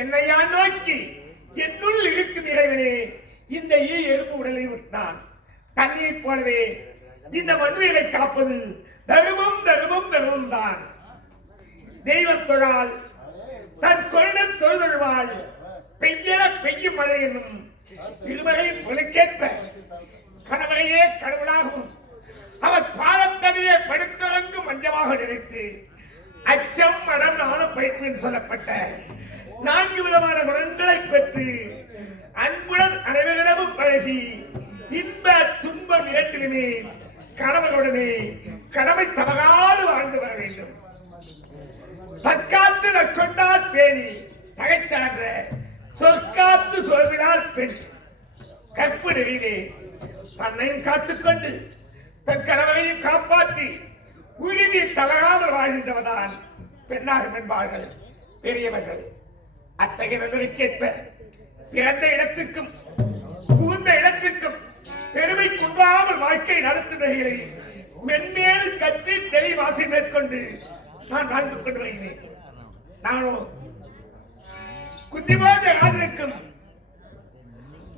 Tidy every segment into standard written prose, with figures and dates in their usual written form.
என்னையா நோக்கி என்னுள் இருக்கும் இறைவனே, இந்த எறும்பு உடலை விட்டான் தண்ணீர் போலவே இந்த மண்ணுயிரை காப்பது தர்மம் தர்மம் தர்மம் தான். தெய்வத்தொழால் தன் கொள்ளும் தொழுதொழுவாள் பெய்ய பெய்யும் மழை என்னும் திருமகை பொழுக்கேற்ப கணவரையே கடவுளாகவும் அவர் பாதத்தனையே படுத்தவங்கும் மஞ்சமாக நினைத்து அச்சம் மடம் நாணம் பயிற்று என்று சொல்லப்பட்ட 4 விதமான குணங்களை பெற்று அன்புடன் அனைவரிடமும் பழகி இன்ப துன்பம் இரண்டிலுமே கணவனுடனே கடமை தவறாது வாழ்ந்து வர வேண்டும். தற்காத்து நற்கொண்டால் பேணி தகைச்சான்ற சொற்காத்து சொல்வினால் பெண் கற்பு நெறியிலே தன்னையும் காத்துக்கொண்டு தன் கணவனையும் காப்பாற்றி உறுதி தவறாமல் வாழ்கின்றவதான் பெண்ணாகும் என்பார்கள் பெரியவர்கள். அத்தகைய நலனுக்கேற்ப பிறந்த இடத்துக்கும் புகுந்த இடத்துக்கும் பெருமை குன்றாமல் வாழ்க்கை நடத்தும் வகைகளை மென்மேலும் கற்றி தெளிவாசி மேற்கொண்டு நான் வாழ்ந்து கொண்டு வருகிறேன். நானும் குந்திபாஜ ராஜனுக்கும்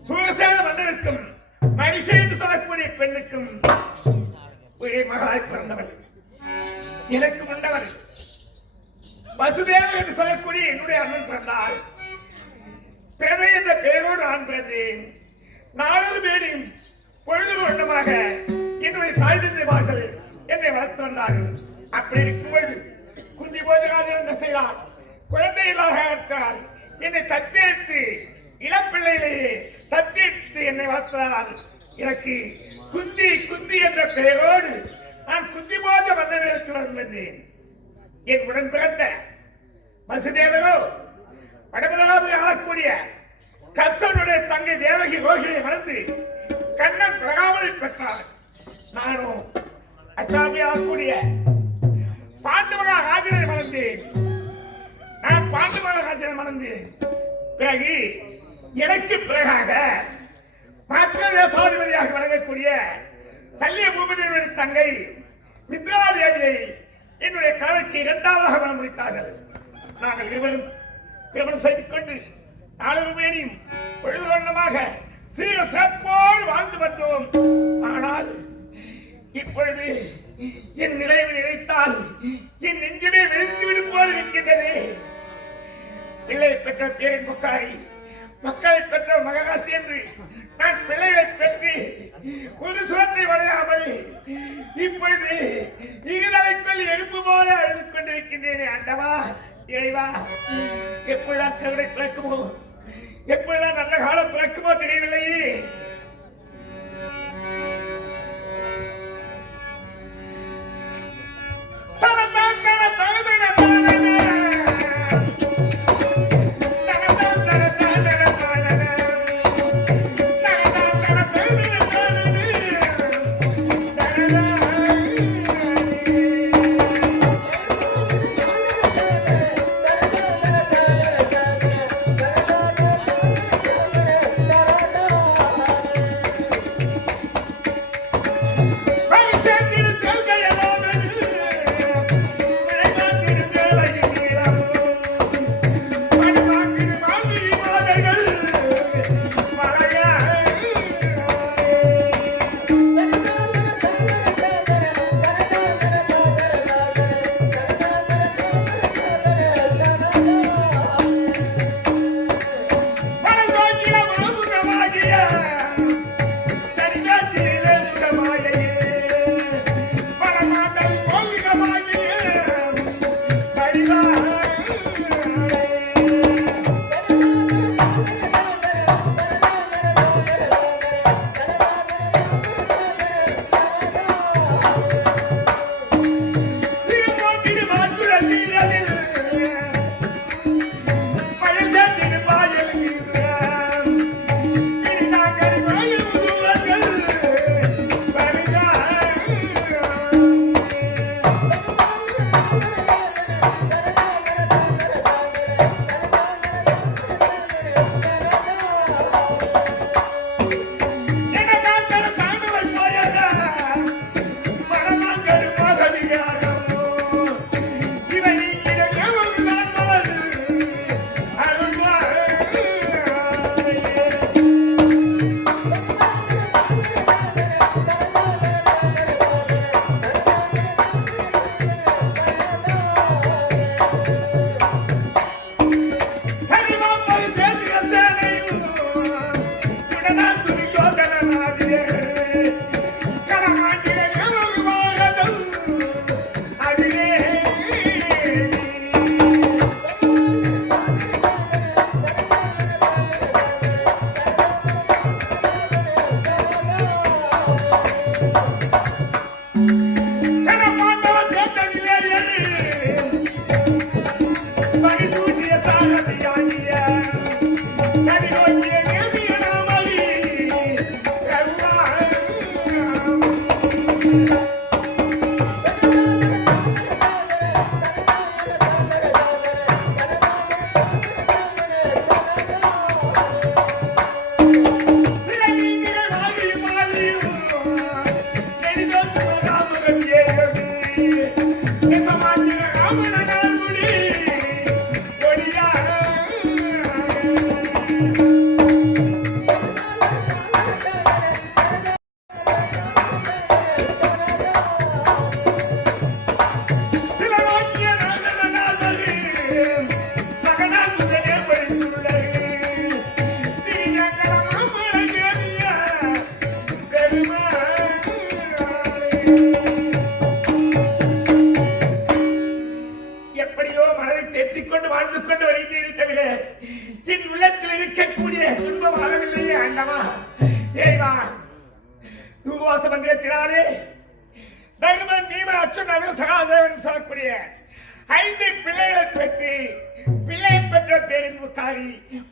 சூரசேன மன்னனுக்கும் மகிஷை என்று சொல்லக்கூடிய பெண்ணுக்கும் ஒரே மகளாய் பிறந்தவள். எனக்கு முன்னவர் வசுதேவன் என்று சொல்லக்கூடிய என்னுடைய அண்ணன் பிறந்தால் பிறதை என்ற பெயரோடு நான் பிறந்தேன். 4 பேரையும் பொழுது கொண்டமாக என்னுடைய தாய் தந்தை வாசல் என்னை வளர்த்து வந்தார்கள். அப்படி இருக்கும் பொழுது குந்தி போஜராஜன் என்ன செய்தார்? குழந்தை இல்லாத என்னை தத்தெடுத்து இளப்பிள்ளையிலேயே தத்தெடுத்து என்னை வளர்த்தால் எனக்கு குந்தி குந்தி என்ற பெயரோடு நான் குந்தி போஜ மன்னனிடத்தில் வந்தேன். என் உடன் பிறந்த வசுதேவரோ வடபதாபு ஆளக்கூடிய கர்த்தனுடைய தங்கை தேவகி ரோகிணியை மறந்து கண்ணன் பிரகாமலை பெற்றார். நானும் அஷ்டாமி ஆகக்கூடிய பாண்டுமகா ராஜனை மறந்தேன். நான் பாண்டுமகா ராஜனை மறந்தேன். பிறகு எனக்கு பிறகாக மற்ற தேசாதிபதியாக வழங்கக்கூடிய சல்லிய பூபதியுடைய தங்கை மித்ராதேவியை என்னுடைய கணவருக்கு 2ஆவதாக மனம் முடித்தார்கள். நாங்கள் இருவரும் திருமணம் செய்து கொண்டு 4 பேரையும் பொழுதுகொண்டமாக சீர சிறப்போடு வாழ்ந்து வந்தோம். ஆனால் இப்பொழுது என் நிலையை நினைத்தால் என் நெஞ்சுமே வெளுத்து விடும் போது இருக்கின்றது. பிள்ளை பெற்ற பேரின் முக்காரி, மக்களை பெற்ற மகராசி என்று நான் பிள்ளைகளை பெற்று ஒரு சுகத்தை வளையாமல் இப்பொழுது இருதலைக்குள் எறும்பு போல அழுது கொண்டிருக்கின்றேனே. ஆண்டவா, இறைவா, எப்பொழுதான் கருணை பிறக்குமோ, எப்பொழுதான் நல்ல காலம் பிறக்குமோ தெரியவில்லையே.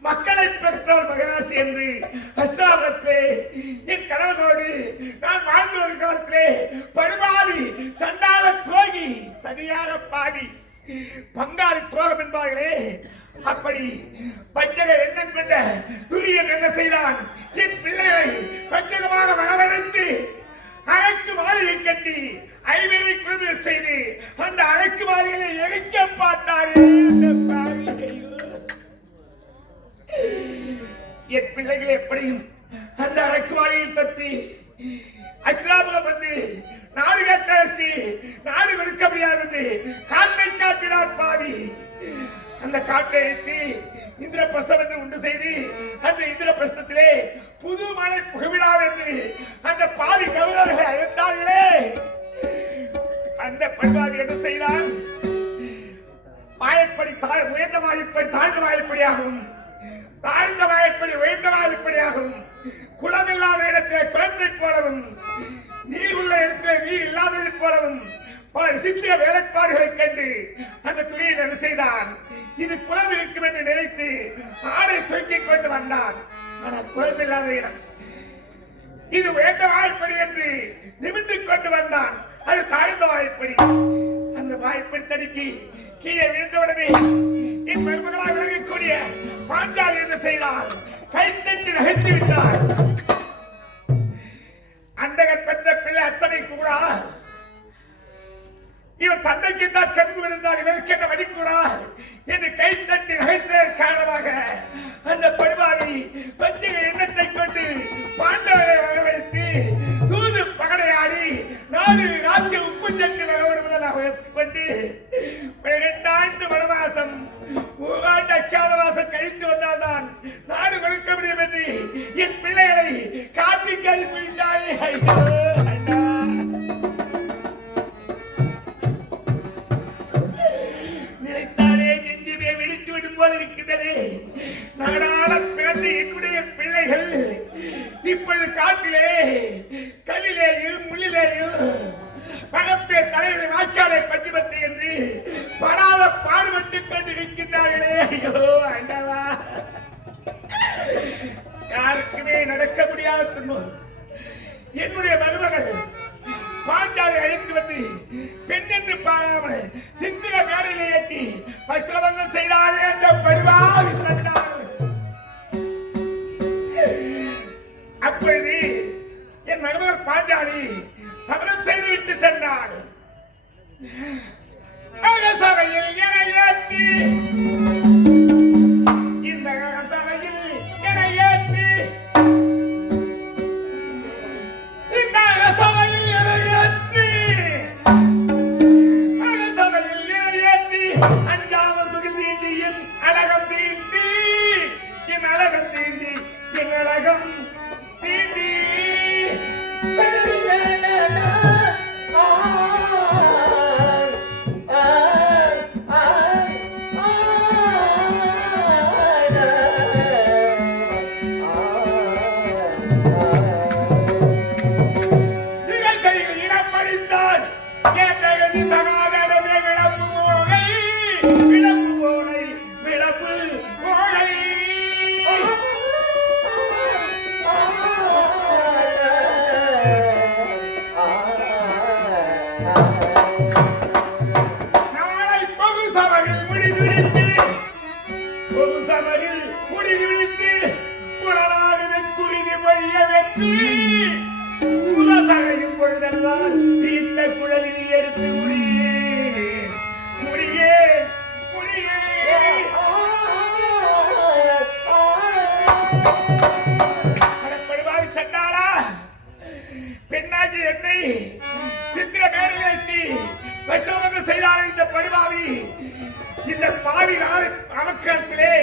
மக்களை பெற்றவர் மகராசி என்று அஷ்டாபத்திலே என் கணவனோடு நான் வாழ்ந்து ஒரு காலத்திலே படுபாவி சண்டால துரோகி சரியாக பாடி பங்காளி துரோகம் என்பார்களே அப்படி பஞ்சக எண்ணம் கொண்ட துரியன் என்ன செய்தான் என் பிள்ளைகளை பஞ்சகமாக வரவழைத்து அழைக்கு மாளிகை கட்டி ஐவேரை குழும செய்து அந்த அழைக்கு மாளிகளை எரிக்க பார்த்தாரே என் பிள்ளைகள் எப்படியும் அந்த அழைக்கு மாளிகையில் தப்பி அஸ்லாமுகம் வந்து நாடு கட்டி நாடு கொடுக்க முடியாது என்று காட்டை காட்டினார் பாவி அந்த காட்டை எடுத்து இந்திரபிரஸ்தம் என்று உண்டு செய்து அந்த இந்திரபிரஸ்தத்திலே புது மலை புகவிழா என்று அந்த பாவி கவுரவர்களை அழைத்தார்களே அந்த பண்பாவி என்ன செய்தான் வாய்ப்படி உயர்ந்த வாய்ப்படி தாழ்ந்த வாய்ப்படியாகவும் தாழ்ந்த வாய்ப்படி உயர்ந்த வாய்ப்படியாகவும் குளம் இல்லாத இடத்திலே குளத்தை போலவும் நீர் உள்ள இடத்திலே நீர் இல்லாததை போலவும் பல விசித்திர வேலைப்பாடுகளை கண்டு அந்த துணியை என்ன செய்தான் இது குளம் இருக்கும் என்று நினைத்து ஆடை தூக்கிக் கொண்டு வந்தான் ஆனால் குளம் இல்லாத இடம் இது உயர்ந்த வாய்ப்படி என்று நிமிர்ந்து கொண்டு வந்தான் அது தாழ்ந்த வாய்ப்படி அந்த வாய்ப்படி தடுக்கி கீழே விழுந்தவுடனே என் மருமகளாக விளங்கக்கூடிய பாஞ்சாலி என்ன செய்தார் கை தட்டி நகைத்து விட்டார் அந்தகர் பெற்ற பிள்ளை அத்தனை கூட இவன் தந்தைக்கு தான் கண்பு இருந்தால் இவருக்கு என்ன மதிக்கூடா என்று கை தட்டி நகைத்த காரணமாக அந்த படுபாவி பஞ்சக எண்ணத்தை கொண்டு பாண்டவரை வரவழைத்து சூது பகடையாடி 4 ராட்சிய உப்பு சட்டு வகவிடுவதாக வைத்துக் கொண்டு 2 ஆண்டு வனவாசம் 3 ஆண்டு அச்சாதவாசம் கழித்து வந்தால்தான் நாடு கொடுக்க முடியும் என்று என் பிள்ளைகளை காட்டிக்கு அனுப்பிவிட்டாயே நினைத்தாலே நெஞ்சுமே வெடித்து விடும் போல இருக்கின்றது நாடாள பிறந்த என்னுடைய பிள்ளைகள் நாளை பொது சபையில் முடிதுடித்து புலனாக குறிதி பொழிய வெற்றி உலசகையும் பொழுதெல்லாம் தீர்த்த குழலில் எடுத்து முடியே முடியே முடியே படுபாவி சண்டாளா பெண்ணாகி என்னை சித்திர மேடையில் வச்சு வஷ்டமாக செய்தால் இந்த படுபாவி இந்த பாவி நாடு அமைச்சத்திலே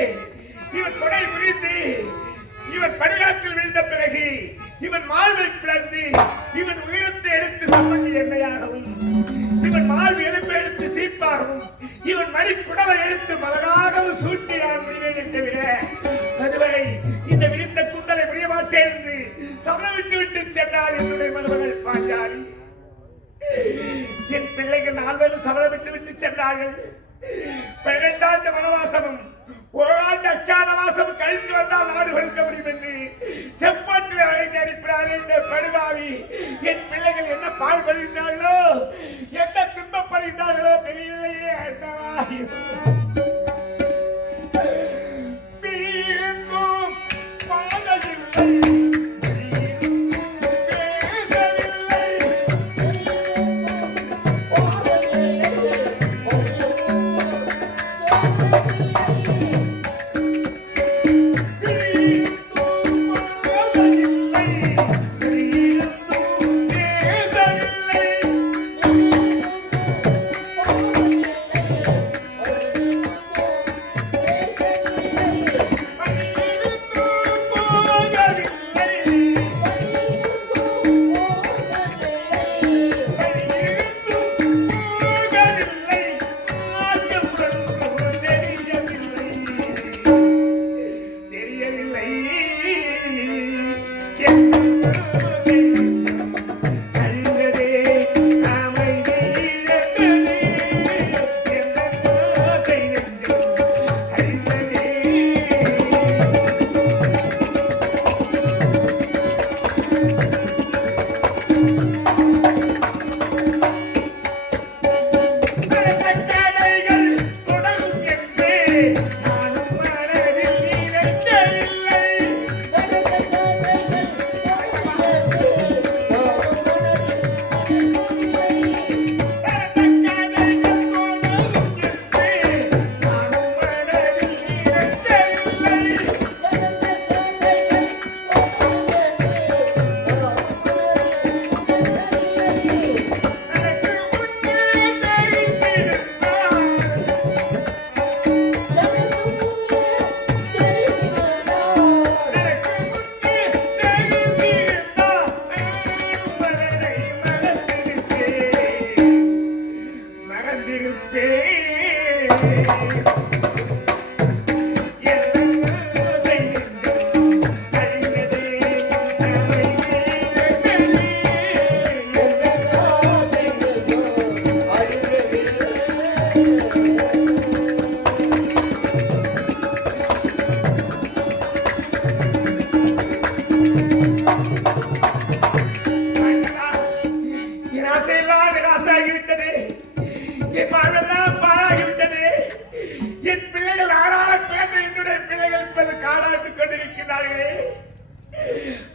இவன் தொடை புரிந்து இவன் படுகாத்தில் விழுந்த பிறகு இவன் மார்பை பிளந்து இவன் உயிரத்தை எடுத்து சம்மந்தி எண்ணெயாகவும் இவன் மார்பு எலும்பை எடுத்து சீப்பாகவும் இவன் மணி குடலை எடுத்து மலராகவும் சூட்டி நான் முடிவேன் தவிர அதுவரை இந்த விழித்த குண்டலை முடிய மாட்டேன் என்று சபலம் விட்டு சென்றார் என்னுடைய மருமகள் பாஞ்சாலி. என் பிள்ளைகள் 4 சபலம் விட்டு சென்றார்கள். 12 வனவாசமும் ஓராண்டு அச்சாதவாசம் கழித்து வந்தால் நாடு கொடுக்க முடியும் என்று செப்பட்டில் அழைத்து அனுப்பினாரே இந்த படுபாவி. என் பிள்ளைகள் என்ன பாடுபடுகின்றார்களோ என்ன துன்பப்படுகின்றார்களோ தெரியலையே. வீழ்ந்தும் பாடவில்லை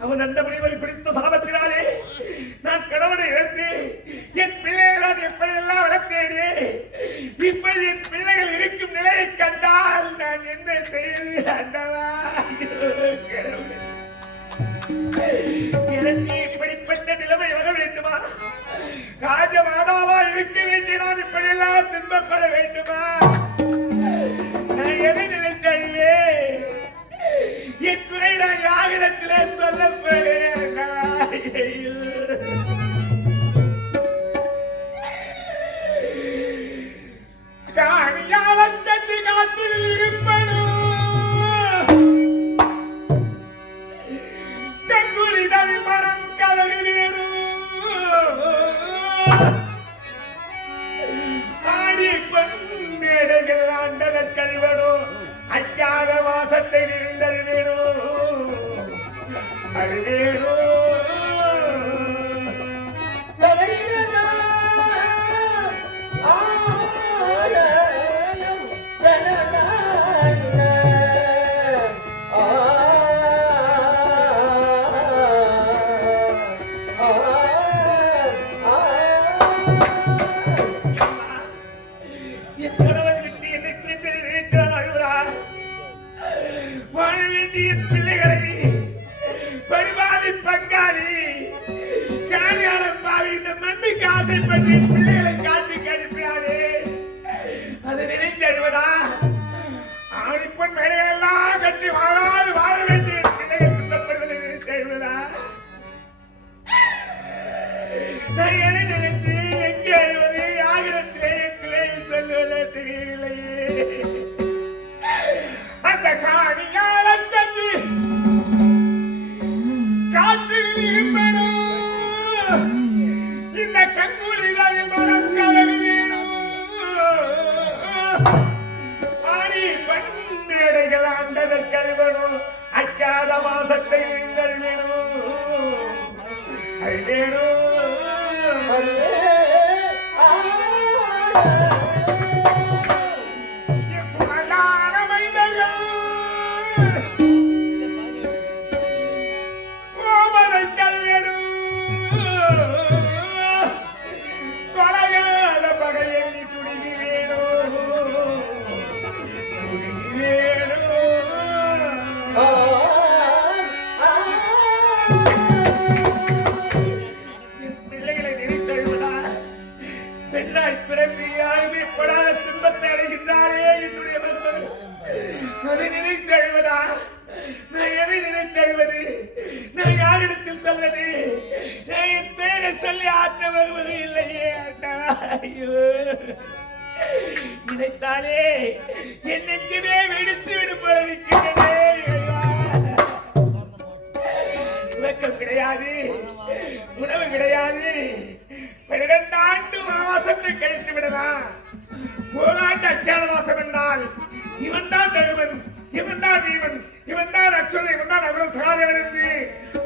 அவன் அந்த முடிவில் குறித்த சாபத்தினாலே நான் கடவுளை இழந்து என் பிள்ளைகளை நான் எப்படியெல்லாம் வளர்த்தேனே இப்படி என் பிள்ளைகள் இருக்கும் நிலையை கண்டால் நான் என்ன செய்வேன்? எனக்கு இப்படிப்பட்ட நிலைமை வர வேண்டுமா? ராஜ மாதாவா இருக்க வேண்டிய நான் இப்படியெல்லாம் துன்பப்பட வேண்டுமா? நான் எதை நினைத்தே என் குறை நான் யாரிடத்திலே சொல்ல போகிறேன்? காணியாளன் கட்டி காட்டில் இருப்பனும் கங்குரிதல் மனம் கலறி வேணும் ஆடி மேடைகள் ஆண்டத கழிவனும் அஞ்சாத வாசத்தை விரிந்தல் வேணும் அது வேணும் என் கணவன் விட்டு என்னை பிரிந்து நினைத்தான் அழுவரா வாழ வேண்டிய பிள்ளைகளை பரிமாறி பங்காளி காரியாளம் பாவி இந்த மண்ணுக்கு ஆசைப்பட்டு பிள்ளைகளை காட்டி கழிப்பினாரே அது நினைத்து அழுவதா ஆணிப்பன் மேலையெல்லாம் கட்டி வாழாது வாழ வேண்டிய பிள்ளைகள் குற்றப்படுவதை நினைத்து அழுவதா நான் எதை நினைத்து எங்கே அழுவது யாகிரத்திலே என் பிள்ளையை சொல்வதை தெரியவில்லையே அந்த காணியால தந்து காற்றில் இருப்பனும் இந்த கங்கூரிதான் மனம் கலவி வேணும் ஆடி பண்டைகள் ஆண்டதை கழுவணும் அக்காத வாசத்தை விழுந்தழுவேணும் அழுவேணும் நினைத்தாலே என் நெஞ்சுமே வெடித்து விடும் போல இருக்கிறதே உறக்கம் கிடையாது உணவு கிடையாது 12 ஆண்டு வனவாசத்தை கழித்து விடலாம் ஓராண்டு அச்சாரவாசம் என்றால் இவன் தான் தருவன் இவன் தான் வீவன் இவன் தான் அச்சுவன் இவன் தான் அவ்வளவு சகாதவன் என்று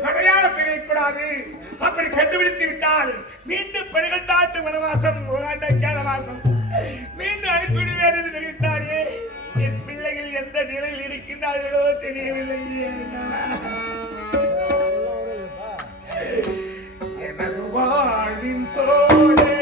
அடையாளம் தெரியக்கூடாது அப்படி கண்டுபிடித்து விட்டால் மீண்டும் 12 ஆண்டு வனவாசம் ஓராண்டு அச்சாரவாசம் மீண்டும் அனுப்பிவிடுவேன் என்று தெரிவித்தாரே என் பிள்ளைகள் எந்த நிலையில் இருக்கின்றார்களோ தெரியவில்லை எனது வாழ்வின் சோழரை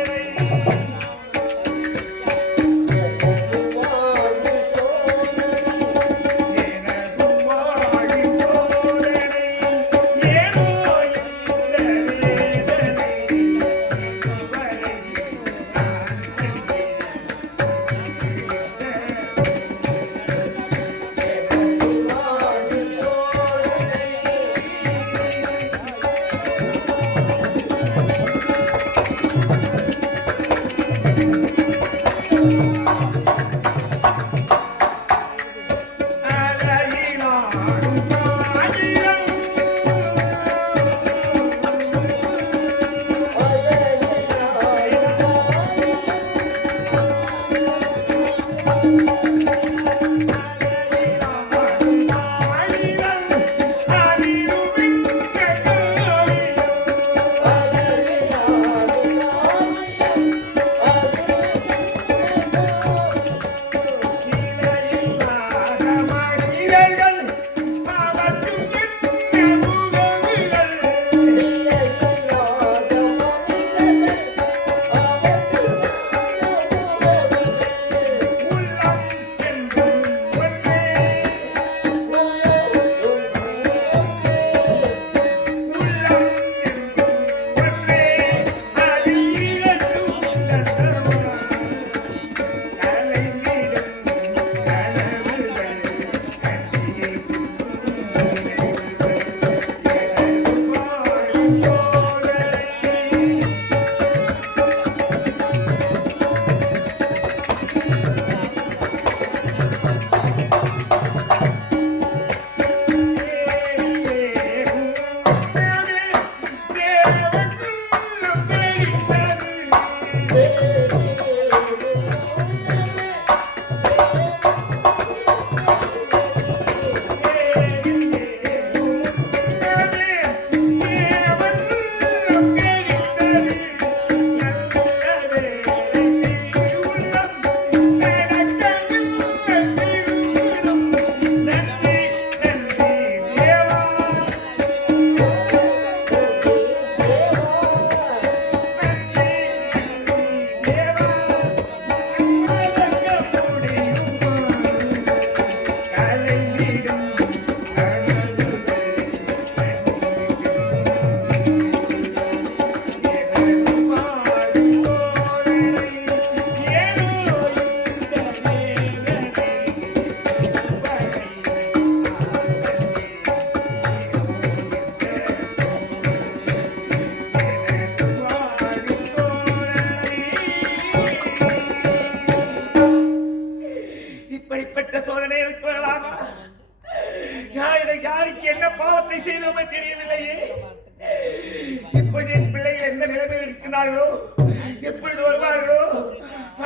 எப்பொழுது வருவார்களோ,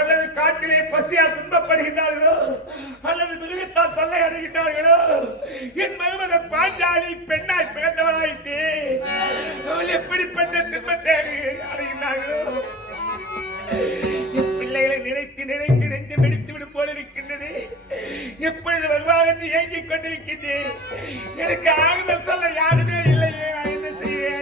அல்லது காட்டிலே பசியால் துன்பப்படுகின்றார்களோ, அல்லது மிருகத்தால் தொல்லை அடைகின்றார்களோ, என் மருமக பாஞ்சாலி பெண்ணாய் பிறந்தவளாயிற்று, அவள் எப்படிப்பட்ட துன்பத்தை அடைகின்றார்களோ, என் பிள்ளைகளை நினைத்து நினைத்து நெஞ்சு வெடித்து விடும் போல இருக்கின்றது. எப்பொழுது வருவாக என்று ஏங்கிக் கொண்டிருக்கின்றேன். எனக்கு ஆறுதல் சொல்ல யாருமே இல்லையே, நான் என்ன செய்வேன்?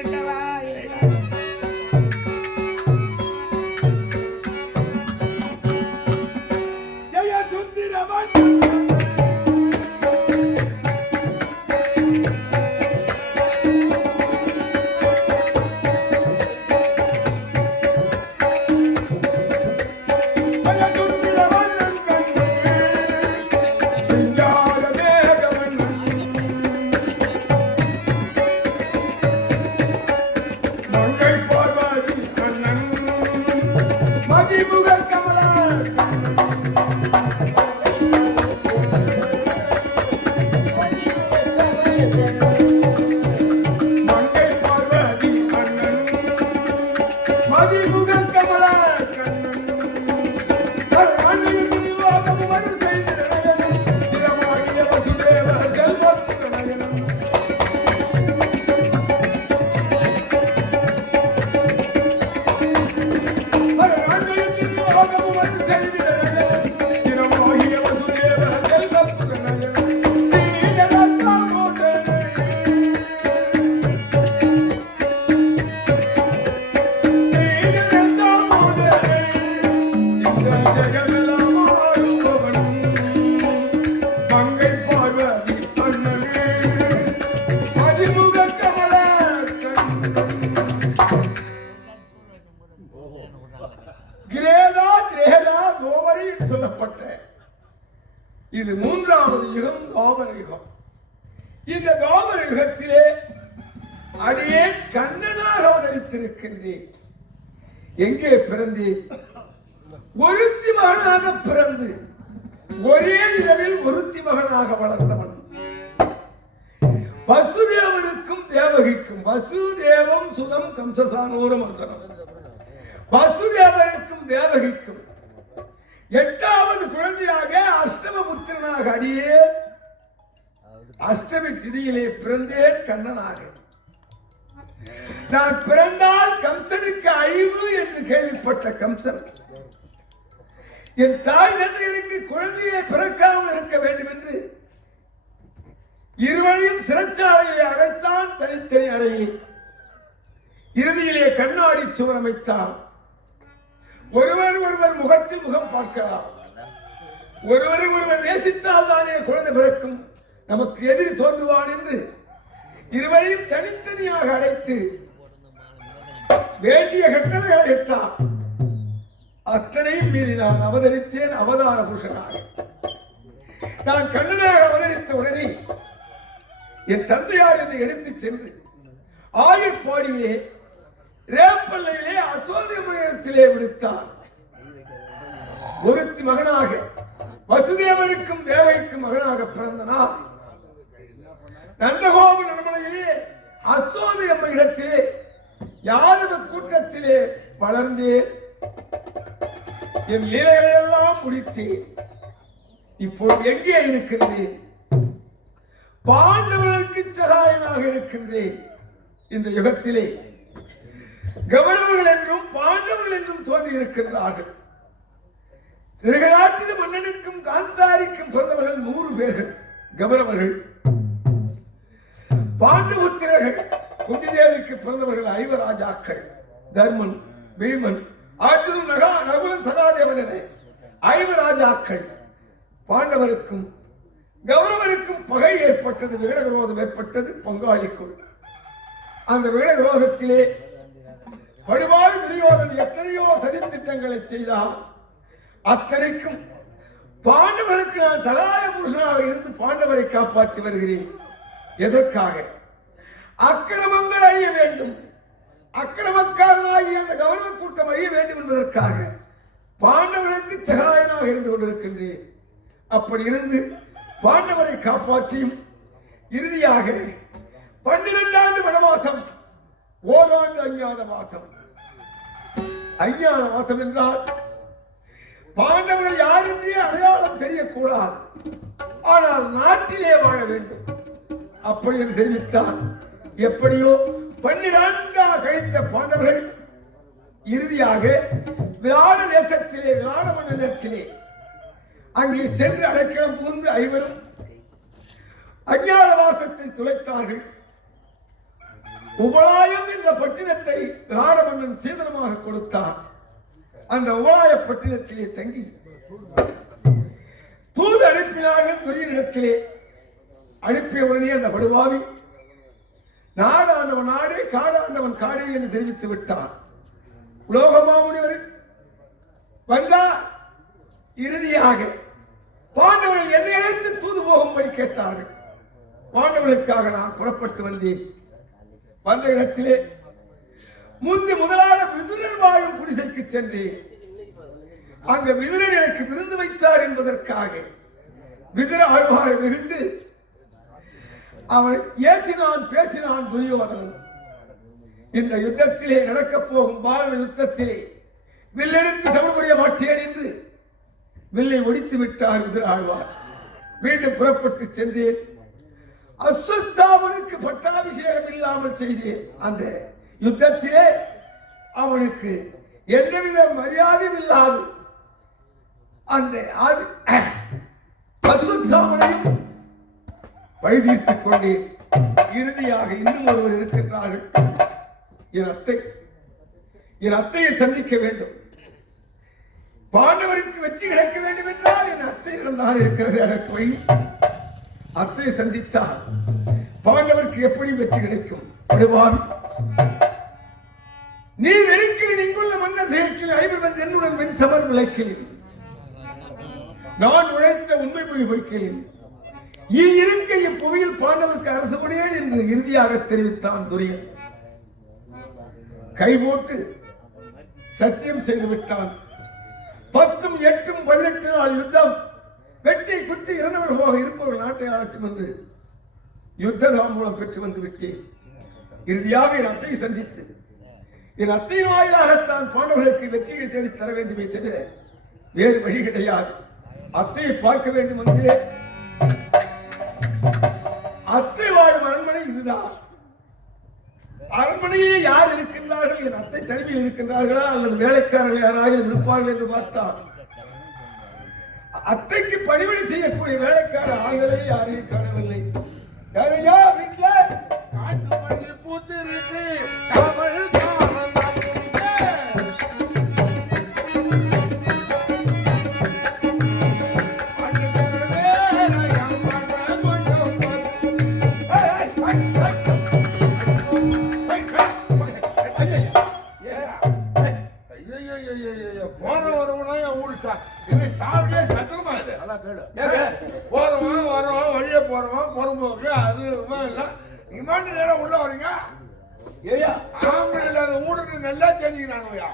இது மூன்றாவது யுகம், துவாபர யுகம். இந்த துவாபர யுகத்திலே அடியே கண்ணனாக அவதரித்திருக்கின்றேன். எங்கே பிறந்தேன்? ஒருத்தி மகனாக பிறந்து ஒரே இரவில் ஒருத்தி மகனாக வளர்ந்தவன். வசுதேவனுக்கும் தேவகிக்கும், வசுதேவம் சுதம் கம்சசானோரம் வந்தனம். வசுதேவனுக்கும் தேவகிக்கும் 8வது குழந்தையாக அஷ்டம புத்திரனாக அடியே அஷ்டமி திதியிலே பிறந்தேன் கண்ணனாக. நான் பிறந்தால் கம்சனுக்கு அழிவு என்று கேள்விப்பட்ட கம்சன் என் தாய் தந்தையருக்கு குழந்தையை பிறக்காமல் இருக்க வேண்டும் என்று இருவரையும் சிறைச்சாலையை அடைத்தான். தனித்தனி அறையில் இறுதியிலே கண்ணாடி சுவர் அமைத்தான். ஒருவர் ஒருவர் முகத்தில் முகம் பார்க்கலாம். ஒருவரை ஒருவர் நேசித்தால் தானே குழந்தை பிறக்கும், நமக்கு எதிரி தோன்றுவான் என்று இருவரையும் தனித்தனியாக அடைத்து வேண்டிய கட்டளைகளை இட்டான். அத்தனையும் மீறி நான் அவதரித்தேன் அவதார புருஷனாக. நான் கண்ணனாக அவதரித்த உடனே என் தந்தையார் என்னை எடுத்துச் சென்று ஆயுட்பாடியிலே ரேப்பல்லையிலே அசோதியத்திலே விடுத்தார். ஒருத்தி மகனாக வசுதேவனுக்கும் தேவைக்கும் மகனாக பிறந்த நான் நந்தகோபுர நன்மலையிலே அசோதி அம்மை இடத்திலே யாதவ கூட்டத்திலே வளர்ந்தேன். என் லீலைகளை எல்லாம் முடித்தேன். இப்பொழுது எங்கே இருக்கின்றேன்? பாண்டவர்களுக்கு சகாயனாக இருக்கின்றேன். இந்த யுகத்திலே கௌரவர்கள் என்றும் பாண்டவர்கள் என்றும் தோன்றி இருக்கின்றார்கள். திருகராட்டிய மன்னனுக்கும் காந்தாரிக்கும் பிறந்தவர்கள் 100 பேர்கள் கௌரவர்கள். பாண்டபுத்திரர்கள் குந்திதேவிக்கு பிறந்தவர்கள் 5 ராஜாக்கள், தர்மன், பீமன், அர்ஜுனன், நகுலன், சகாதேவன் என 5 ராஜாக்கள். பாண்டவருக்கும் கௌரவருக்கும் பகை ஏற்பட்டது, விகடவிரோதம் ஏற்பட்டது பங்காளிக்குள். அந்த விகடவிரோதத்திலே படுவாய் துரியோதன் எத்தனையோ சதித்திட்டங்களை செய்தால் அத்தனைக்கும் பாண்டவர்களுக்கு நான் சகாய புருஷனாக இருந்து பாண்டவரை காப்பாற்றி வருகிறேன். எதற்காக? அக்கிரமங்கள் அழிய வேண்டும், அக்கிரமக்காரனாகி அந்த கௌரவ கூட்டம் அழிய வேண்டும் என்பதற்காக பாண்டவர்களுக்கு சகாயனாக இருந்து கொண்டிருக்கின்றேன். அப்படி இருந்து பாண்டவரை காப்பாற்றியும் இறுதியாக 12 ஆண்டு வனவாசம், ஓராண்டு அஞ்ஞாத வாசம், அஞ்ஞான வாசம் என்றால் பாண்டவர்கள் யார் என்றே அடையாளம் தெரியக்கூடாது, ஆனால் நாட்டிலே வாழ வேண்டும் அப்படி என்று தெரிவித்தார். எப்படியோ 12 கழித்த பாண்டவர்கள் இறுதியாக விராட தேசத்திலே விராட மண்டலத்திலே அங்கே சென்று அடைக்கலம் புகுந்து ஐவரும் அஞ்ஞான வாசத்தை துளைத்தார்கள். உபலாயம் என்ற பட்டினத்தை விராட மன்னன் சீதனமாக கொடுத்தார். அந்த உபலாய பட்டினத்திலே தங்கி தூது அனுப்பினார்கள் துரியனிடத்திலே. அனுப்பிய உடனே அந்த படுபாவி நாடாண்டவன் நாடே காடாண்டவன் காடே என்று தெரிவித்து விட்டார். உலோகமாமுனிவர் வந்தார். இறுதியாக பாண்டவர்கள் என்னை அழைத்து தூது போகும்படி கேட்டார்கள். பாண்டவர்களுக்காக நான் புறப்பட்டு வந்தேன். வந்த இடத்திலே முதலாக விதுரர் வாழும் குடிசைக்கு சென்றேன். அங்க விதுரர் எனக்கு விருந்து வைத்தார் என்பதற்காக விதுர ஆழ்வாரை வெகுண்டு அவன் ஏற்றினான் பேசினான் துரியோதனன். இந்த யுத்தத்திலே நடக்கப் போகும் பாரத யுத்தத்திலே வில்லெடுத்து சமன் புரிய மாட்டேன் என்று வில்லை ஒடித்து விட்டார் விதுர ஆழ்வார். மீண்டும் புறப்பட்டு சென்றேன். அஸ்வத்தாமனுக்கு பட்டாபிஷேகம் இல்லாமல் செய்தேன். அந்த யுத்தத்திலே அவனுக்கு எந்தவித மரியாதையும் இல்லாது அந்த அஸ்வத்தாமனையும் வழிதீர்த்துக் கொண்டேன். இறுதியாக இன்னும் ஒருவர் இருக்கின்றார்கள். என் அத்தையை சந்திக்க வேண்டும். பாண்டவருக்கு வெற்றி கிடைக்க வேண்டும் என்றால் என் அத்தையிடம் தான் இருக்கிறது. அதற்கு வழி அத்தையை சந்தித்தால் பாண்டவருக்கு எப்படி வெற்றி கிடைக்கும்? படுவாவி நீ வெறுக்கிறேன் இங்குள்ள மன்னர் தேக்கில் ஐவர் வந்து என்னுடன் வெண் சமர் விளைக்கிறேன். நான் உழைத்த உண்மை மொழி வைக்கிறேன். இருக்க இப்புவியில் பாண்டவருக்கு அரசு கொடியேன் என்று இறுதியாக தெரிவித்தான் துரியன். கைபோட்டு சத்தியம் செய்து விட்டான். 10, 8, 18 நாள் யுத்தம். வெட்டி குத்தி இறந்தவர்கள் போக இருப்பவர்கள் நாட்டை ஆளட்டும் என்று யுத்த தாம்பூலம் பெற்று வந்து விட்டேன். இறுதியாக என் அத்தையை சந்தித்து என் அத்தையின் வாயிலாகத்தான் பாண்டவர்களுக்கு வெற்றியை தேடி தர வேண்டுமே தவிர வேறு வழி கிடையாது. அத்தையை பார்க்க வேண்டும் என்று அத்தை வாழும் அரண்மனை இதுதான். அரண்மனையிலே யார் இருக்கின்றார்கள்? என் அத்தை தனிமையில் இருக்கின்றார்களா அல்லது வேலைக்காரர்கள் யாராவது இருப்பார்கள் என்று பார்த்தால் அத்தைக்கு பணிவிடை செய்யக்கூடிய வேலைக்கார ஆள்களை யாரையும் காணவில்லை. யாரையா வீட்டுல காட்டு மல்லி பூத்து இருக்கு தமிழ் போறவன் வரவன் வழியே போறவன் பொறும்போக்கு அது இல்ல. இமாண்டு நேரம் உள்ள வரீங்க ஆம்பளை இல்லாத ஊருக்கு நல்லா தெரிஞ்சுக்கிறானுயா.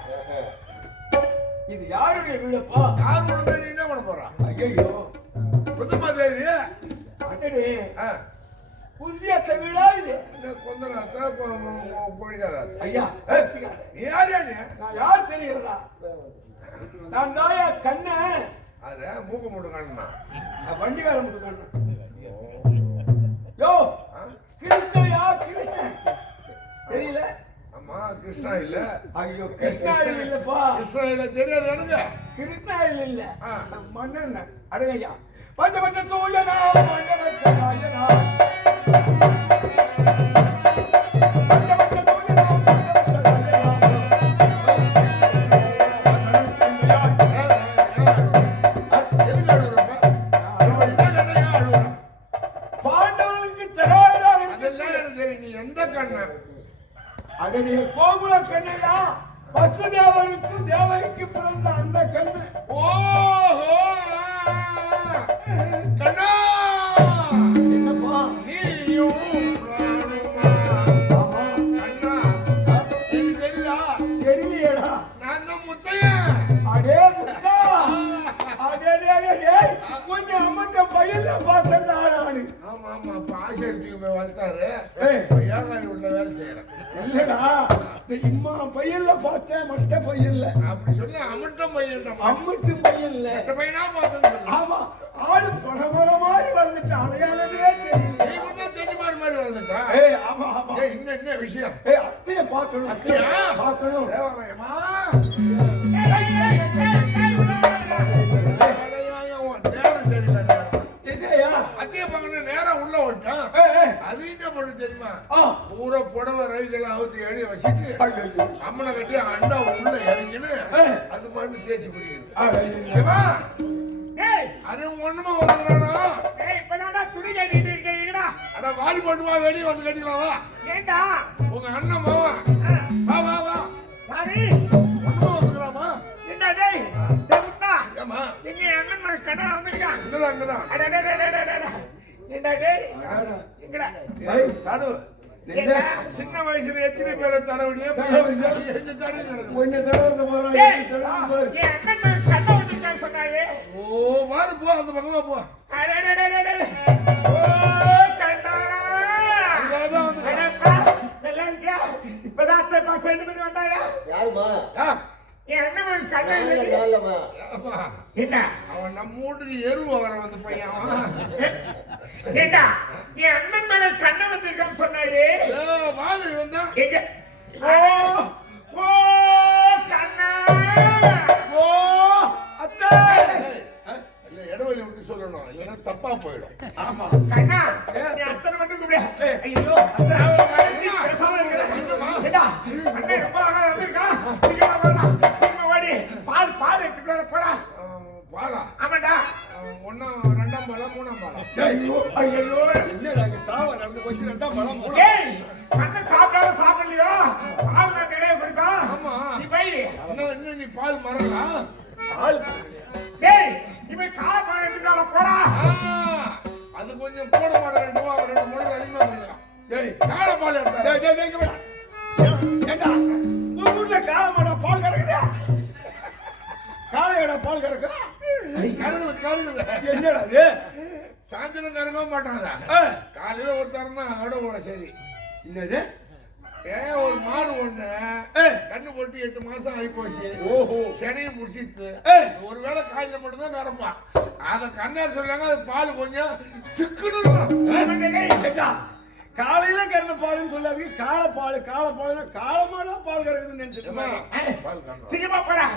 இது யாருடைய வீடப்பா? யாரோட தேதி என்ன பண்ண போறான்? ஐயோ புத்தமா தேவி அண்ணனே குந்தியத்த வீடா இது? கொந்தனாத்த போயிடாரா? ஐயா நீ யாரையா? நான் யார் தெரிகிறதா? நான் தாயா கண்ண அத மூக்கு மூட்டு காணுமா வண்டிகார மூட்டு காண. யோ கிருஷ்ணயா கிருஷ்ணன் தெரியல? ஆமா கிருஷ்ணா இல்ல. ஐயோ கிருஷ்ணா இல்லப்பா. கிருஷ்ணா இல்ல தெரியாது எனக்கு. கிருஷ்ணா இல்ல மன்னன் அடையா பஞ்ச பஞ்ச தூயனா பஞ்ச பஞ்ச ராயனா அடனே கோகுல கண்ணையா வசுதேவருக்கு தேவருக்கு பிறந்த அந்த கண்ணு. ஓஹோ கண்ணா என்னப்பா நீயும் ஆமா கண்ணா எனக்கு தெரியா? தெரியலையடா. நான் தான் முத்தையன். அடே முத்தா அடே கொஞ்சம் அம்மட்ட பையல பார்த்தேன் நானு. ஆமா ஆமா ஆசிரியத்துக்கு போய் வளர்த்தாரு. ஏழாரி உள்ள வேலை செய்யறேன். இல்லடா இம்மா பையல்ல பார்த்தேன் மட்ட பையல்ல. அப்படி சொல்லி அமிட்டம் பையன் அம்மிட்டு பையன் இல்ல. பையனா பார்த்தேன். ஆமா, ஆளு பணமர மாதிரி வந்துட்டு அடையாளமே தெரியல. நீ ஒன்னும் தெரிஞ்ச மாதிரி வந்துட்டா. ஆமா ஆமா. என்ன விஷயம்? அத்தைய பார்க்கணும். அத்தையா? பார்க்கணும். தேவரையம்மா. நேரம் சரியில்லை. என்னையா? அத்தைய பார்க்கணும் நேரம் உள்ள விட்டான். அது என்ன பண்ணு தெரியுமா? பூரா புடவை ரவிகளை அவுத்து எழுதி வச்சுட்டு அம்மனை கட்டி அண்டா உள்ள இறங்கின்னு அது மட்டும் தேய்ச்சி குடிக்குது. அது ஒண்ணுமா வந்துடுறானா? இப்பதான் துணி கட்டிட்டு இருக்கீங்களா? அட வாடி போட்டுவா, வெளியே வந்து கட்டிக்கலாவா? ஏண்டா உங்க அண்ணன் மாவா வா வா வா. யாரு ஒண்ணுமா வந்துக்கிறாமா? என்ன டேய் முத்தா, ஏமா எங்க அண்ணன் மகன் கடை வந்திருக்கான். இங்கதான் அங்கதான். என்ன டேய் எங்கடா தடவு. சின்ன வயசுல எத்தனை பேரை தடவுடியே என்ன தடவு? ஒன்னு தடவை போறா. என் அண்ணன் மகன் கடை வந்திருக்கான்னு சொன்னாயே. ஓ வாரு போ, அந்த பக்கமா போ. இப்பதான் அத்தை பார்க்க ரெண்டு பேரும் வந்தாயா? யாருமா? என் அண்ணன் மகன் கடை நான்லமா. என்ன அவன் நம்ம வீட்டுக்கு எருவ வர வந்து பையன் அவன். ஏண்டா என் அண்ணன் மேல கண்ண வந்திருக்கான்னு சொன்னாயே. வாரு இவன் தான். எங்க ஓ கண்ணா. ஓ அத்தை. இல்ல இடவெளி விட்டு சொல்லணும், இல்லைன்னா தப்பா போயிடும். ஆமா. கண்ணா நீ அத்தனை மட்டும் கூப்பிடு. ஐயோ நான் மனசு பேசாம இருக்கிறேன். ஏண்டா அண்ணன் ரொம்ப அழகா வந்திருக்கான். சீக்கிரமா வரலாம், சீக்கிரமா ஓடி பால் எடுத்துட்டு போடா. பாலா? ஆமாண்டா. ஒன்னாம் ரெண்டாம் பாலா மூணாம் பாலா? ஐயோ என்னடா சாவ நடந்து போச்சு. ரெண்டா பழம் மூணு. ஏய் அண்ணன் சாப்பிடலையோ பால் நான் நிறைய குடிப்பா. ஆமா. நீ போய் இன்னும் நீ பால் மறக்கா? ஆள் டேய் இவன் காலப்பான எடுத்துக்கால போடா. அது கொஞ்சம் போட மாட்டேன். 2 முறை அதிகமா பண்ணிக்கலாம். டேய் கால பால் எடுத்தா. டேய் டேய் டேய் இங்க ஏண்டா உங்க ஊர்ல காலமாடா பால் கறக்குதா? காலையோட பால் கறக்கா? கருகுது. என்னடா இது? சாயந்தரம் கறக்க மாட்டாங்க. காலையில ஒருத்தரன்னா அதோட சரி. என்னது? ஒரு மாடு ஒண்ணு கண்ணு போட்டு 8 மாசம் ஆகி போச்சு. ஓஹோ. சனையை முடிச்சிட்டு ஒருவேளை காய்ச்சல் மட்டும் தான் கறப்பா. அத கண்ணார் சொல்றாங்க, அது பால் கொஞ்சம் திக்குன்னு. காலையில கறந்த பாலுன்னு சொல்லாது. காலப்பால் காலமாடா பால் கறக்குதுன்னு நினைச்சிட்டு சீக்கிரமா போடா.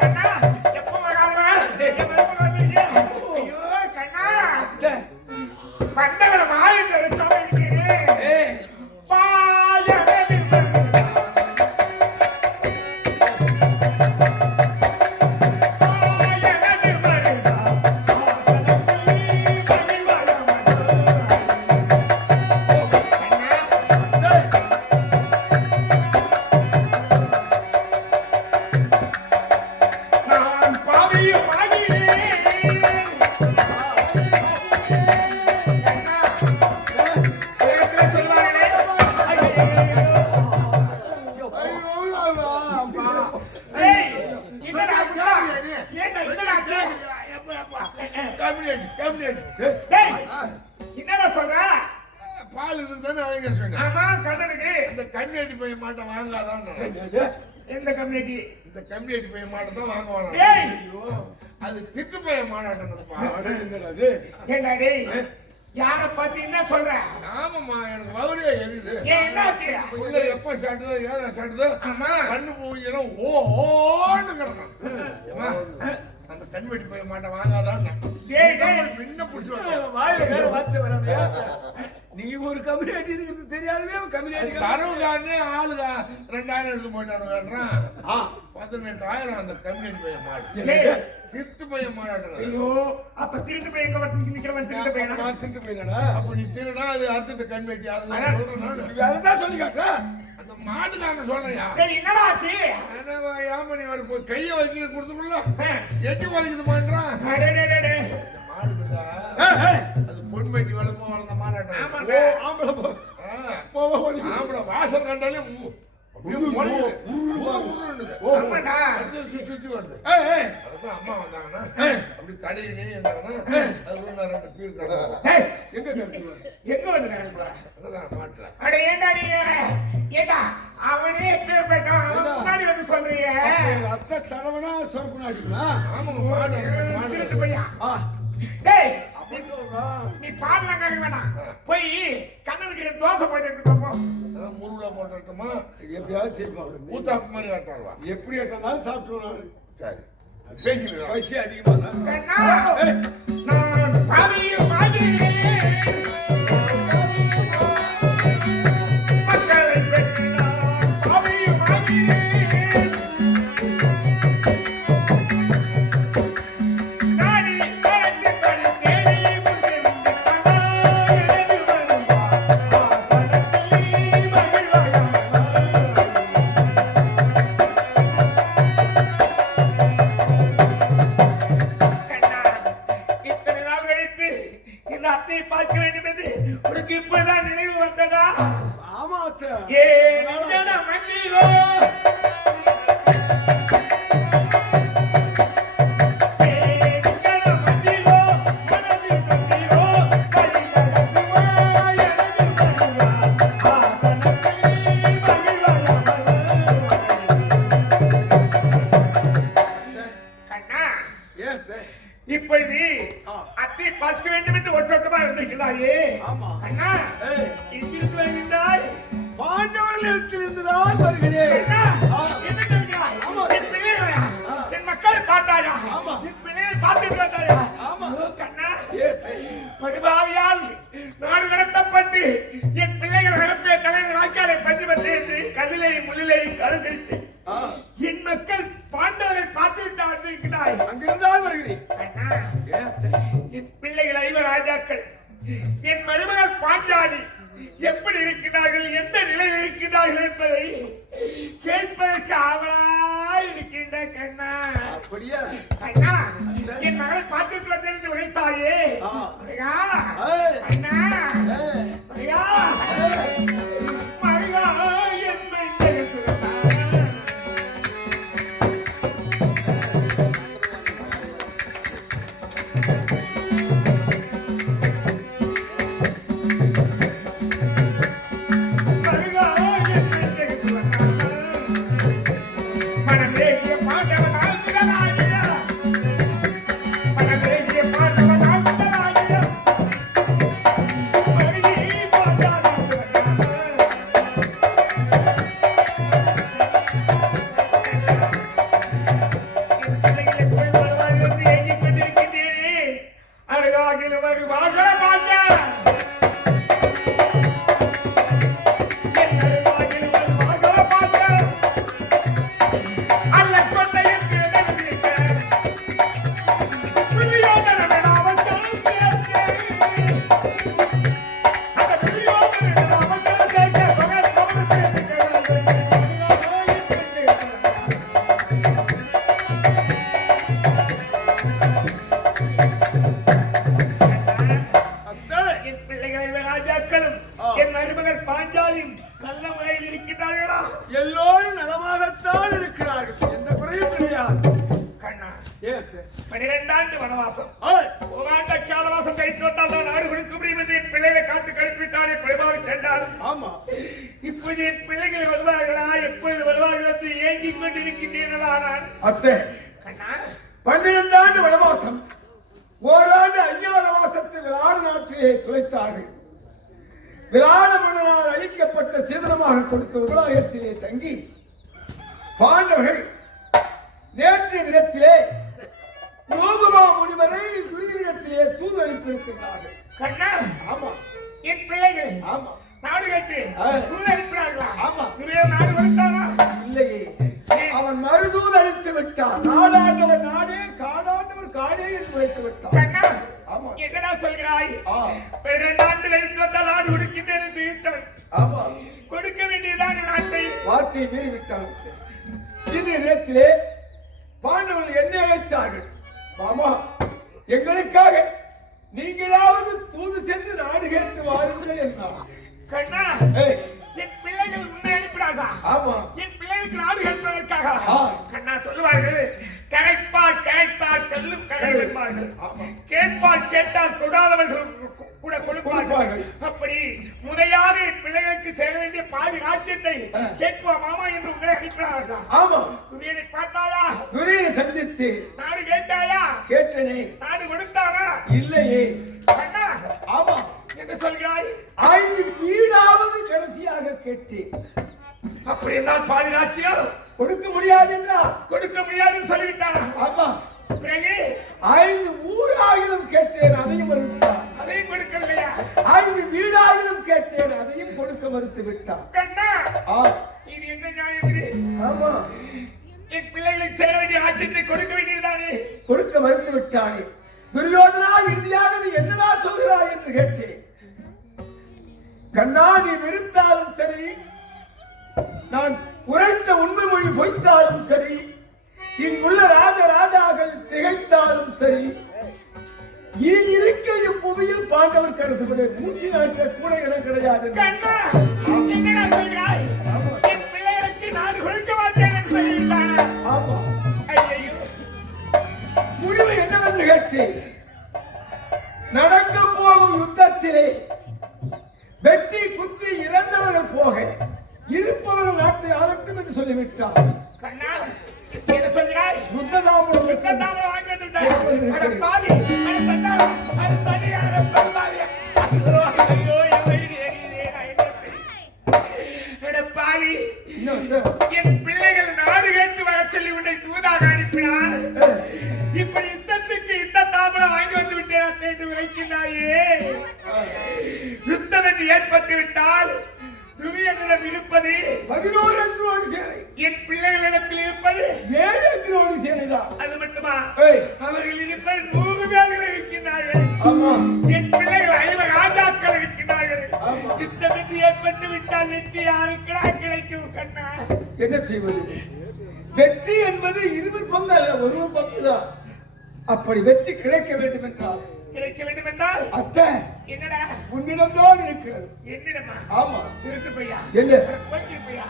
கண்ணா எப்போ வராதவா? ஐயோ கண்ணா வந்தவன மாறிட்டு என்னடா சொல்ற? பால் இதுக்கு தானே வாங்க சொன்னேன். ஆமா கண்ணனுக்கு. இந்த கம்யூனிட்டி பைய மாட்டை வாங்காதான். எந்த கம்யூனிட்டி? இந்த கம்யூனிட்டி பைய மாட்டை தான் வாங்குவாங்க. டேய் அது திட்டு பைய மாட்டாட்டா. என்னடா இது? ஏண்டா டேய் யார பத்தி என்ன சொல்ற? ஆமாம்மா, எனக்கு வவுரியா எரியுது. என்னாச்சு? உள்ள எப்ப சாட்டுதோ ஏதா சாட்டுதோ ஆமா கண்ணு போயிடும். ஓன்னு கிடக்கும். அந்த கம்யூனிட்டி பைய மாட்டை வாங்காதான். டேய் டேய் பின்ன புடிச்சு வாயில வேற வார்த்தை வராது. நீ ஒரு கம்யூனிட்டி இருக்குது தெரியாதவே கம்யூனிட்டி தரவுக்காரனே ஆளுங்க 2000 எடுத்து போயிட்டானுங்கன்றான். 18,000 அந்த கம்யூனிட்டி பைய மாடு. திருட்டு பைய மாட்டாங்க. ஐயோ அப்ப திருட்டு பைய எங்க வந்து நிக்கிறவன் திருட்டு பையனா? திருட்டு பையனா? அப்ப நீ திருடா அது அடுத்த கம்யூனிட்டி. அதுதான் சொல்லி காட்டுறேன். அந்த மாட்டுக்காரன் சொல்றியா? டேய் என்னடா ஆச்சு? ஏமணி வர போய் கைய வைக்க கொடுத்துக்குள்ள எட்டி வலிக்குது மாட்டான். மாடுக்குதா அது பொன்மேட்டி வளர்ப்போம் வளர்ந்த மாட்டான். ஆம்பளை வாசல் கண்டாலே சுத்தி வருது. அதுதான் அம்மா வந்தாங்கன்னா அப்படி தடையிலே இருந்தாங்கன்னா அதுக்குள்ள 2 பேர் எங்க வந்து அதுதான் மாட்டுறேன். அட ஏண்டா நீ ஏண்டா அவனே பேர் போயிட்டான். அவன் முன்னாடி வந்து சொல்றீங்க. எங்க அத்தை தலைவனா சொர்க்கணும் அடிக்குமா? திருட்டு பையா. ஆ, டேய், அப்படி சொல்றான். நீ பால்லாம் கறி வேணாம். போய் கண்ணனுக்கு தோசை போட்டு எடுத்துக்கோ. முருளை போட்டுமா எப்படியாவது செய்வாங்க. ஊத்தாப்பு மாதிரி காட்டுவாங்க. எப்படி இருந்தாலும் சாப்பிட்டுருவாங்க. சரி பேசிக்கலாம். பசி அதிகமா தான். கண்ணா, நான் பாவியும் மாதிரியே மக்களை பெற்றான். பாவியும் மாதிரியே நாடி பறந்து பறந்து தேடி முன்னிருந்தான். எனது வருவான் வாசனத்தில் மகிழ்வான். கண்ணா, இத்தனை நாள் கழித்து இந்த அத்தையை பார்க்க வேண்டும் என்று உனக்கு இப்பதான் நினைவு வந்ததா? ஆமா அத்தை. ஏ நெஞ்சன மந்திரோ, ஏ நெஞ்சன மந்திரோ, மனதில் மந்திரோ, கலிதகத்துவா எனது மகிழ்வா, ஆசனத்தில் மகிழ்வாய். கண்ணா, ஏன் அத்தை? இப்பொழுது அத்தை பார்க்க வேண்டும் என்று ஒற்றொட்டமா இருந்திருக்கிறாயே. ஆமா. அண்ணா, ஏய், இங்கிருந்து வருகின்றாய். பாண்டவர்களிடத்திலிருந்துதான் வருகிறேன். அண்ணா, ஆ. என்ன சொல்கிறாய்? ஆமா. என் பிள்ளைகளையா? ஆ. என் மக்களை பார்த்தாயா? ஆமா. என் பிள்ளைகளை பார்த்துட்டு வந்தாயா? ஆமா. ஓ, கண்ணா, ஏன் அத்தை? பரிபாவியால் நாடு கடத்தப்பட்டு என் பிள்ளைகள் நடப்பிய தலைவர் வாய்க்காலை பஞ்சமத்தை என்று கதிலை முலிலை கருதிட்டு ஆ, என் மக்கள் பாண்டவரை பார்த்துவிட்டு வந்திருக்கிறாய். அங்கிருந்தான் வருகிறேன். அண்ணா, ஏன் அத்தை? என் பிள்ளைகள் 5 ராஜாக்கள், என் மருமகள் பாஞ்சாலி எப்படி இருக்கிறார்கள், எந்த நிலையில் இருக்கிறார்கள் என்பதை கேட்பதற்கு ஆவலாய் இருக்கின்ற கண்ணா. அப்படியா? அண்ணா, என் மகளை பார்த்துட்டு வந்திருந்து உழைத்தாயே. ஆ. மரியா, ஏய், அண்ணா, ஏய், மரியா, ஏய். மரியா, என் மைந்தன் சுரந்தா. என் பிள்ளைகளை ராஜாக்களும் என் மருமகள் பாஞ்சாலியும் நல்ல முறையில் இருக்கின்றார்களா? எல்லோரும் நலமாகத்தான் இருக்கிறார்கள். எந்த குறையும் கிடையாது. கண்ணா, ஏன் அத்தை? 12 ஆண்டு வனவாசம், ஏய், ஒரு ஆண்டு அக்காதவாசம் கழித்து வந்தால் தான் நாடு கொடுக்க முடியும் என்று என் பிள்ளைகளை காத்து கழிப்பிட்டாலே பரிமாறி சென்றாலும் ஆமா. இப்போது என் பிள்ளைகள் வருவார்களா, எப்போது வருவார்கள் என்று ஏங்கிக் கொண்டிருக்கின்றீர்களா? நான் அத்தை, கண்ணா, 12 ஆண்டு வனவாசம், ஓராண்டு அஞ்ஞானவாசத்தை விராட நாட்டிலே துளைத்தார்கள். விராட மன்னனால் அழிக்கப்பட்ட சீதனமாக கொடுத்த உபராயத்திலே தங்கி பாண்டவர்கள் நேற்றைய தினத்திலே மோகுமா முனிவரை துரியனிடத்திலே தூது அனுப்பியிருக்கிறார்கள். கண்ணா, ஆமா, என் பிள்ளைகள் ஆமா. நாடு கட்டு தூது அனுப்பினார்களா? ஆமா. துரியோதனன் நாடு கொடுத்தானா? இல்லையே, அவன் மறுதூது அளித்து விட்டான். நாடாண்டவர் நாடே, காடாண்டவர் காடே என்று வைத்து விட்டான். கண்ணா, ஆமா. என்னடா சொல்கிறாய்? ஆ, 12 ஆண்டு கழித்து வந்தால் நாடு கொடுக்கின்றேன் என்று இழுத்தவன் ஆமா. கொடுக்க வேண்டியதான நாட்டை வார்த்தையை மீறி விட்டான். இன்றைய தினத்திலே பாண்டவர்கள் என்னை அழைத்தார்கள். மாமா, எங்களுக்காக நீங்களாவது தூது சென்று நாடு கேட்டு வாருங்கள் என்றார். கண்ணா, ஏய், என் பிள்ளைகள் உன்னை அனுப்பினாதா? ஆமா. என் பிள்ளைகளுக்கு நாடு கேட்பதற்காக ஆ. கண்ணா சொல்லுவார்கள், கரைப்பால் கரைத்தால் கல்லும் கரை என்பார்கள். ஆமா. கேட்பால் கேட்டால் தொடாதவர்கள் கூட கொடுக்க கொடுப்பார்கள். அப்படி முறையான பிள்ளைகளுக்கு சேர வேண்டிய பாதி ராஜ்யத்தை கேட்பா மாமா என்று உங்களை அனுப்பினார்கள். ஆமா. துரியனை பார்த்தாயா? துரியனை சந்தித்து நாடு கேட்டாயா? கேட்டனே. நாடு கொடுத்தானா? இல்லையே. அண்ணா, ஆமா என்ன சொல்கிறாய்? 5 வீடாவது கடைசியாக கேட்டேன். அப்படி என்றால் பாதி ராஜ்யம் கொடுக்க முடியாது என்றா? கொடுக்க முடியாதுன்னு சொல்லிவிட்டானா? ஆமா. பிறகு 5 ஊராகிலும் கேட்டேன், அதையும் மறுத்தான். அதையும் கொடுக்கலையா? 5 வீடாகிலும் கேட்டேன், அதையும் கொடுக்க மறுத்து விட்டான். கண்ணா, ஆ, இது என்ன நியாயம் இது? ஆமா. என் பிள்ளைகளுக்கு சேர வேண்டிய ராஜ்யத்தை கொடுக்க வேண்டியதுதானே? கொடுக்க மறுத்து விட்டானே. துரியோதனா, இறுதியாக நீ என்னடா சொல்கிறாய் என்று கேட்டேன். கண்ணா, நீ வெறுத்தாலும் சரி, நான் உரைத்த உண்மை மொழி பொய்த்தாலும் சரி, இங்குள்ள ராஜாக்கள் திகைத்தாலும் சரி, இருக்க இப்புவியில் பாண்டவர் கரசுபடி மூச்சு நாட்ட கூட என கிடையாது. கண்ணா, என்னடா சொல்கிறாய்? என் பிள்ளைகளுக்கு நான் கொடுக்க மாட்டேன் என்று சொல்லிவிட்டானா? ஆமா. ஐயையோ, முடிவு என்னவென்று கேட்டேன். நடக்க போகும் யுத்தத்திலே வெட்டி குத்தி இறந்தவர்கள் போக இருப்பவர்கள் நாட்டை ஆளட்டும் என்று சொல்லிவிட்டார். கண்ணா, என்ன சொல்கிறாய்? யுத்ததாமரம் யுத்ததாமரம் வாங்கி வந்து விட்டாய். அட பாவி, அட சண்டாளா, அட சனியான பரவாயில்லை. ஐயோ, என் வயிறு எரியுதே, நான் என்ன செய்ய? அட பாவி, என் பிள்ளைகள் நாடு கேட்டு வர சொல்லி உன்னை தூதாக அனுப்பினார். இப்படி யுத்தத்துக்கு யுத்த தாமரம் வாங்கி வந்து விட்டேன் என்று விளைக்கின்றாயே. யுத்தம் என்று ஏற்பட்டு விட்டால் துரியனிடம் இருப்பது 11 அக்ரோணி சேனை, என் பிள்ளைகளிடத்தில் இருப்பது 7 அக்ரோணி சேனைதான். அது மட்டுமா? ஏய், அவர்கள் இருப்பது 100 பேர்கள் இருக்கின்றார்கள். ஆமா. என் பிள்ளைகள் 5 ராஜாக்கள் இருக்கின்றார்கள். ஆமா. யுத்தம் என்று ஏற்பட்டு விட்டால் வெற்றி யாருக்குடா கிடைக்கும்? கண்ணா, என்ன செய்வது? வெற்றி என்பது 20 பங்கு அல்ல, 1 பங்குதான். அப்படி வெற்றி கிடைக்க வேண்டும் என்றால் கிடைக்க வேண்டும் என்றால் அத்தை என்னடா? உன்னிடம்தான் இருக்கிறது. என்னிடமா? ஆமா. திருட்டு பையா, என்ன? கோக்கி பையா,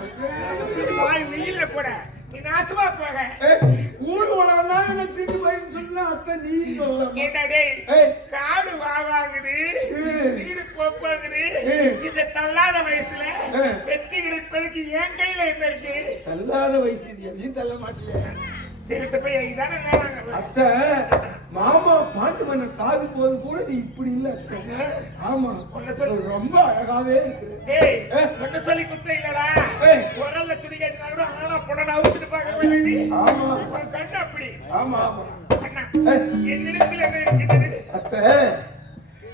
வாய் வெயில்ல போட, நீ நாசமா போக. ஊர் உலகம்னா என்ன திருட்டு பையன் சொல்லுனா அத்தை நீ சொல்லலாம். என்னடே, ஏய், காடு வாங்குது, வீடு போக்குது. இந்த தள்ளாத வயசுல வெற்றி கிடைப்பதற்கு என் கையில என்ன இருக்கு? தள்ளாத வயசு இது, நீ தள்ள மாட்டியா? திருட்டு பையா, இதானே நானாங்க. அத்தை, மாமா பாண்டு மன்னர் சாகும் போது கூட நீ இப்படி இல்ல அத்தை. ஆமா, உன்னை சொல்லு. ரொம்ப அழகாவே இருக்கு. ஏய், ஒண்ணு சொல்லி குத்த இல்லடா. ஏய், குரல்ல துணி கேட்டா கூட ஆனா பொண்ணை அவுத்துட்டு பார்க்க வேண்டி. ஆமா. உன் கண்ணு அப்படி. ஆமா ஆமா. அண்ணா, என்னிடத்தில் என்ன இருக்கின்றது? அத்தை,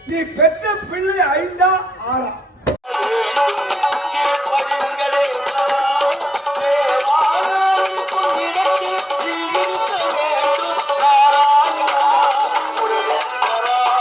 நீ பெற்ற பிள்ளை 5ஆ 6ஆ?